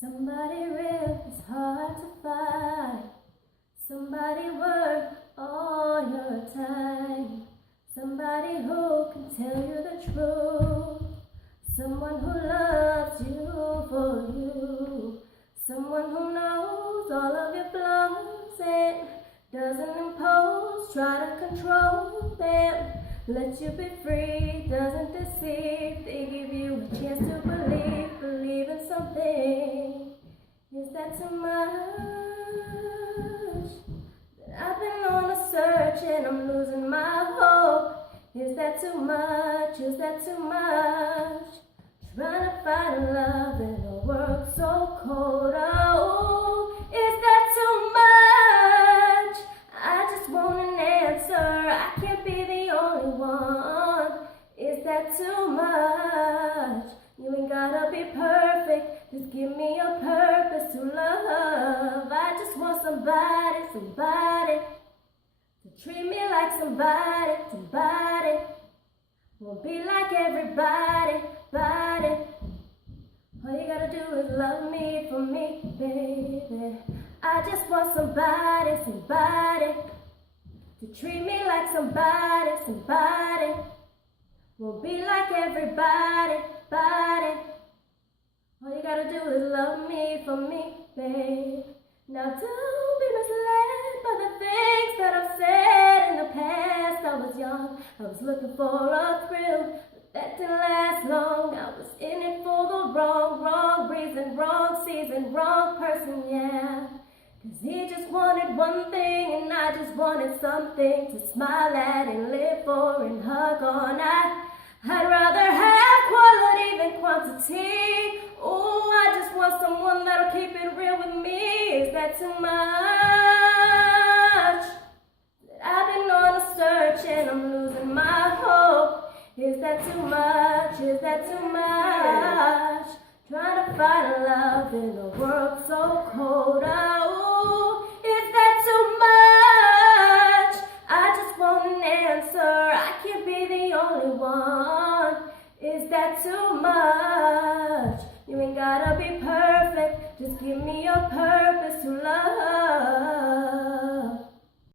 Somebody real is hard to find. Somebody worth all your time. Somebody who can tell you the truth. Someone who loves you for you. Someone who knows all of your flaws and doesn't impose, try to control them. Let you be free, doesn't deceive. They give you a chance to believe in something. Is that too much? I've been on a search and I'm losing my hope. Is that too much? Is that too much? Trying to find love in a world so cold. Oh, is that too much? I just want an answer. I can't be the only one. Is that too much? You ain't gotta be perfect. Just give me a purpose to love. I just want somebody to treat me like somebody. Won't be like everybody. All you gotta do is love me for me, baby. I just want somebody to treat me like somebody. Won't be like everybody. All you gotta do is love me for me, babe. Now don't be misled by the things that I've said in the past. I was young, I was looking for a thrill, but that didn't last long. I was in it for the wrong reason, wrong season, wrong person, yeah. Cause he just wanted one thing and I just wanted something to smile at and live for and hug on. I'd rather have quality than quantity. Oh, I just want someone that'll keep it real with me. Is that too much? I've been on a search and I'm losing my hope. Is that too much? Is that too much? Trying to find love in a world so cold. Oh, is that too much? I just want an answer. I can't be the only one. Is that too much? You ain't gotta be perfect. Just give me a purpose to love.